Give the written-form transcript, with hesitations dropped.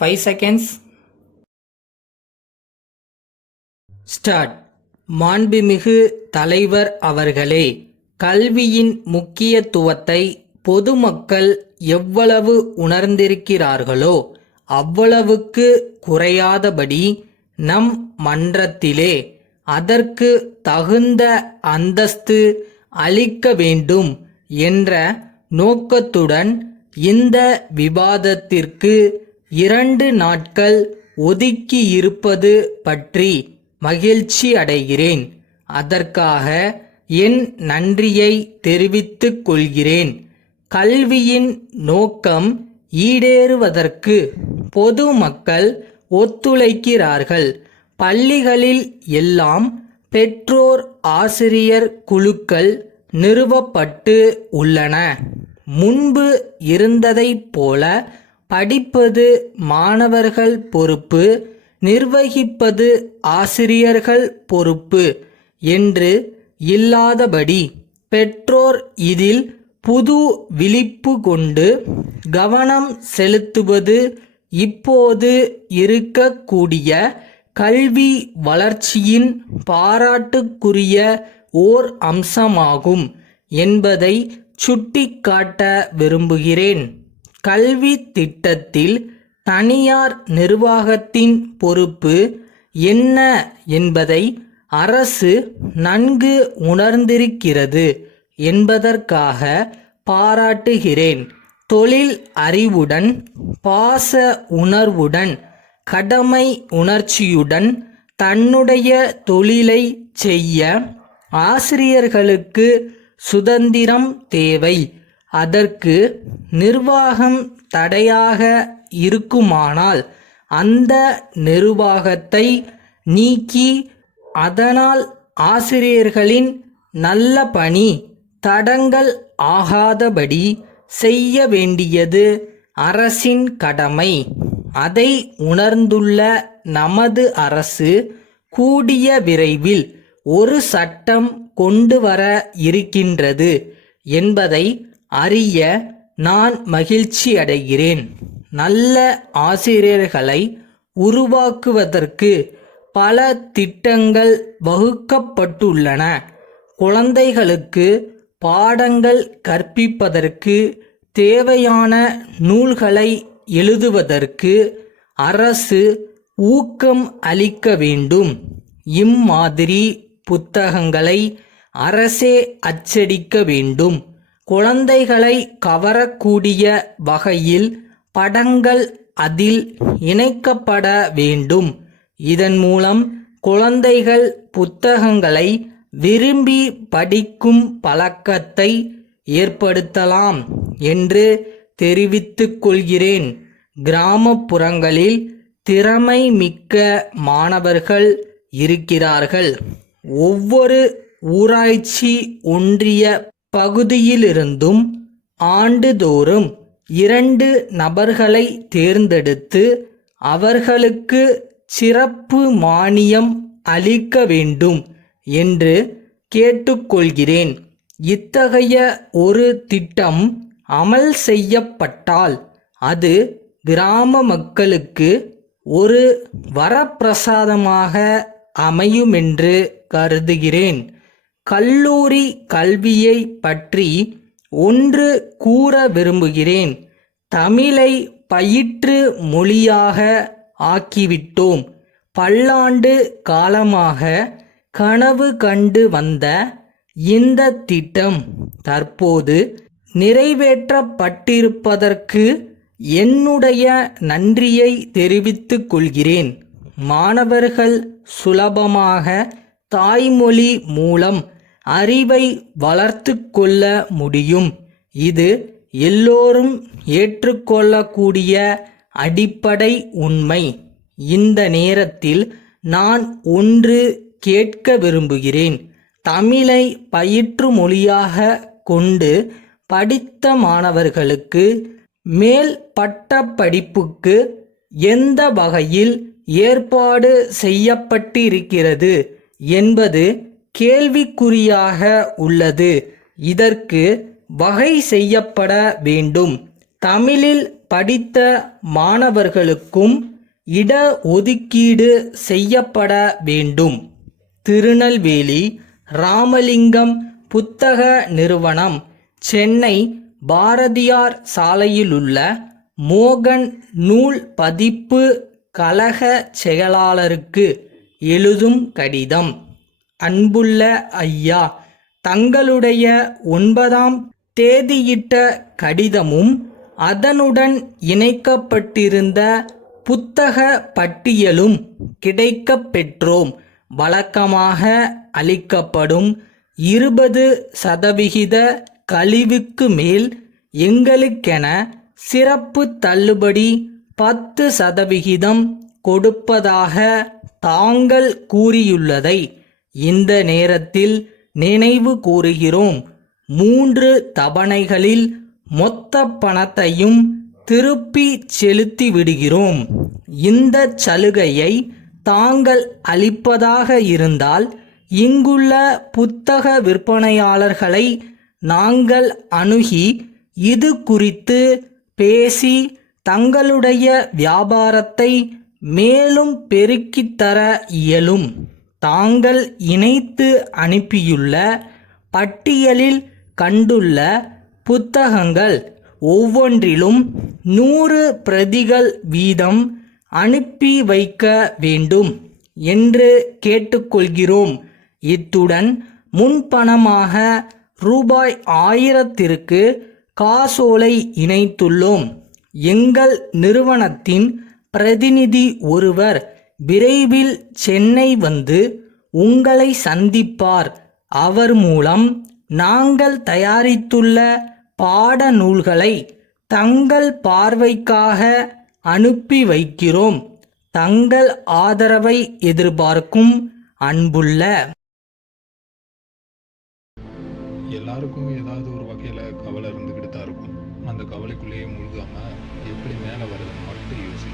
5 seconds. Start. மாண்புமிகு தலைவர் அவர்களே, கல்வியின் முக்கியத்துவத்தை பொதுமக்கள் எவ்வளவு உணர்ந்திருக்கிறார்களோ அவ்வளவுக்கு குறையாதபடி நம் மன்றத்திலே அதற்கு தகுந்த அந்தஸ்து அளிக்க வேண்டும் என்ற நோக்கத்துடன் இந்த விவாதத்திற்கு 2 நாட்கள் ஒதுக்கியிருப்பது பற்றி மகிழ்ச்சி அடைகிறேன். அதற்காக என் நன்றியை தெரிவித்துக் கொள்கிறேன். கல்வியின் நோக்கம் ஈடேறுவதற்கு பொதுமக்கள் ஒத்துழைக்கிறார்கள். பள்ளிகளில் எல்லாம் பெற்றோர் ஆசிரியர் குழுக்கள் நிறுவப்பட்டு உள்ளன. முன்பு இருந்ததைப் போல படிப்பது மாணவர்கள் பொறுப்பு, நிர்வகிப்பது ஆசிரியர்கள் பொறுப்பு என்று இல்லாதபடி பெற்றோர் இதில் புது விழிப்பு கொண்டு கவனம் செலுத்துவது இப்போது இருக்கக்கூடிய கல்வி வளர்ச்சியின் பாராட்டுக்குரிய ஓர் அம்சமாகும் என்பதை சுட்டிக்காட்ட விரும்புகிறேன். கல்வி திட்டத்தில் தனியார் நிர்வாகத்தின் பொறுப்பு என்ன என்பதை அரசு நன்கு உணர்ந்திருக்கிறது என்பதற்காக பாராட்டுகிறேன். தொழில் அறிவுடன், பாச உணர்வுடன், கடமை உணர்ச்சியுடன் தன்னுடைய தொழிலை செய்ய ஆசிரியர்களுக்கு சுதந்திரம் தேவை. அதற்கு நிர்வாகம் தடையாக இருக்குமானால் அந்த நிர்வாகத்தை நீக்கி அதனால் ஆசிரியர்களின் நல்ல பணி தடங்கல் ஆகாதபடி செய்ய வேண்டியது அரசின் கடமை. அதை உணர்ந்துள்ள நமது அரசு கூடிய விரைவில் ஒரு சட்டம் கொண்டு வர இருக்கின்றது என்பதை அறிய நான் மகிழ்ச்சி அடைகிறேன். நல்ல ஆசிரியர்களை உருவாக்குவதற்கு பல திட்டங்கள் வகுக்கப்பட்டுள்ளன. குழந்தைகளுக்கு பாடங்கள் கற்பிப்பதற்கு தேவையான நூல்களை எழுதுவதற்கு அரசு ஊக்கம் அளிக்க வேண்டும். இம்மாதிரி புத்தகங்களை அரசே அச்சடிக்க வேண்டும். குழந்தைகளை கவரக்கூடிய வகையில் படங்கள் அதில் இணைக்கப்பட வேண்டும். இதன் மூலம் குழந்தைகள் புத்தகங்களை விரும்பி படிக்கும் பழக்கத்தை ஏற்படுத்தலாம் என்று தெரிவித்துக் கொள்கிறேன். கிராமப்புறங்களில் திறமை மிக்க மாணவர்கள் இருக்கிறார்கள். ஒவ்வொரு ஊராட்சி ஒன்றிய பகுதியிலிருந்தும் ஆண்டுதோறும் 2 நபர்களை தேர்ந்தெடுத்து அவர்களுக்கு சிறப்பு மானியம் அளிக்க வேண்டும் என்று கேட்டுக்கொள்கிறேன். இத்தகைய ஒரு திட்டம் அமல் செய்யப்பட்டால் அது கிராம மக்களுக்கு ஒரு வரப்பிரசாதமாக அமையுமென்று கருதுகிறேன். கல்லூரி கல்வியை பற்றி ஒன்று கூற விரும்புகிறேன். தமிழை பயிற்று மொழியாக ஆக்கிவிட்டோம். பல்லாண்டு காலமாக கனவு கண்டு வந்த இந்த திட்டம் தற்போது நிறைவேற்றப்பட்டிருப்பதற்கு என்னுடைய நன்றியை தெரிவித்துக் கொள்கிறேன். மாணவர்கள் சுலபமாக தாய்மொழி மூலம் அறிவை வளர்த்து கொள்ள முடியும். இது எல்லோரும் ஏற்றுக்கொள்ளக்கூடிய அடிப்படை உண்மை. இந்த நேரத்தில் நான் ஒன்று கேட்க விரும்புகிறேன். தமிழை பயிற்று மொழியாக கொண்டு படித்த மாணவர்களுக்கு மேல் பட்ட படிப்புக்கு எந்த வகையில் ஏற்பாடு செய்யப்பட்டிருக்கிறது என்பது கேள்விக்குறியாக உள்ளது. இதற்கு வகை செய்யப்பட வேண்டும். தமிழில் படித்த மாணவர்களுக்கும் இட ஒதுக்கீடு செய்யப்பட வேண்டும். திருநெல்வேலி ராமலிங்கம் புத்தக நிறுவனம், சென்னை பாரதியார் சாலையிலுள்ள மோகன் நூல் பதிப்பு கழக செயலாளருக்கு எழுதும் கடிதம். அன்புள்ள ஐயா, தங்களுடைய 9ஆம் தேதியிட்ட கடிதமும் அதனுடன் இணைக்கப்பட்டிருந்த புத்தக பட்டியலும் கிடைக்கப் பெற்றோம். வழக்கமாக அளிக்கப்படும் 20% கழிவுக்கு மேல் எங்களுக்கென சிறப்பு தள்ளுபடி 10% கொடுப்பதாக தாங்கள் கூறியுள்ளதை இந்த நேரத்தில் நினைவு கூறுகிறோம். 3 தவணைகளில் மொத்த பணத்தையும் திருப்பி செலுத்தி விடுகிறோம். இந்த சலுகையை தாங்கள் அளிப்பதாக இருந்தால் இங்குள்ள புத்தக விற்பனையாளர்களை நாங்கள் அணுகி இது குறித்து பேசி தங்களுடைய வியாபாரத்தை மேலும் பெருக்கித் தர இயலும். தாங்கள் இணைத்து அனுப்பியுள்ள பட்டியலில் கண்டுள்ள புத்தகங்கள் ஒவ்வொன்றிலும் 100 பிரதிகள் வீதம் அனுப்பி வைக்க வேண்டும் என்று கேட்டுக்கொள்கிறோம். இத்துடன் முன்பணமாக ரூபாய் 1000ற்கு காசோலை இணைத்துள்ளோம். எங்கள் நிறுவனத்தின் பிரதிநிதி ஒருவர் விரைவில் சென்னை வந்து உங்களை சந்திப்பார். அவர் மூலம் நாங்கள் தயாரித்துள்ள பாடநூல்களை தங்கள் பார்வைக்காக அனுப்பி வைக்கிறோம். தங்கள் ஆதரவை எதிர்பார்க்கும் அன்புள்ள. எல்லாருக்கும் ஏதாவது ஒரு வகையில் கவலை இருந்துக்கிட்டு தான் இருக்கும். அந்த கவலைக்குள்ளேயே முழுகாமல் எப்படி மேலே வருதுன்னு மட்டும் யோசி.